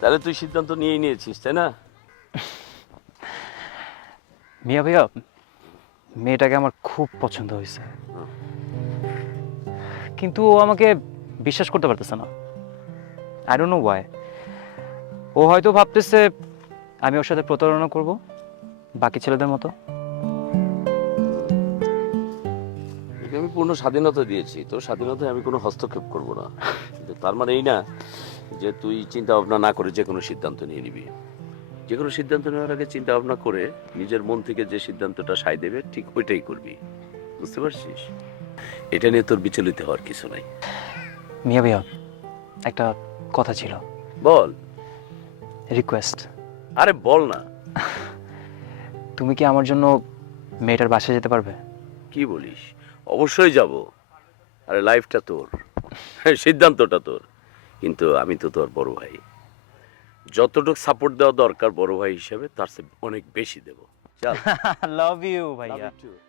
তাহলে তুই সিদ্ধান্ত নিয়েই নিয়েছিস, তাই না? মিয়া ভাইয়া, মেয়েটাকে আমার খুব পছন্দ হয়েছে, কিন্তু ও আমাকে বিশ্বাস করতে পারতেছে না। I don't know why. ও হয়তো ভাবতেছে আমি ওর সাথে প্রতারণা করব বাকি ছেলেদের মতো। তোকে আমি পূর্ণ স্বাধীনতা দিয়েছি, তোর স্বাধীনতায় আমি কোনো হস্তক্ষেপ করব না, কিন্তু তার মানে এই না যে তুই চিন্তা ভাবনা না করে যে কোনো সিদ্ধান্ত নিয়ে নিবি। যে কোনো সিদ্ধান্ত নেওয়ার আগে চিন্তা ভাবনা করে নিজের মন থেকে যে সিদ্ধান্তটা সায় দেবে ঠিক ওইটাই করবি, বুঝতে পারছিস? এটা নিয়ে তোর বিচলিত হওয়ার কিছু নাই। মিয়া ভাইয়া, একটা কথা ছিল। বল। রিকোয়েস্ট। আরে বল না। তুমি কি আমার জন্য মেয়েটার বাসায় যেতে পারবে? কি বলিস? অবশ্যই যাব। আরে লাইফটা তোর, সিদ্ধান্তটা তোর, কিন্তু আমি তো তোর বড় ভাই। যতটুকু সাপোর্ট দেওয়া দরকার বড় ভাই হিসেবে তার চেয়ে অনেক বেশি দেব। চল। লাভ ইউ ভাইয়া। Love you too.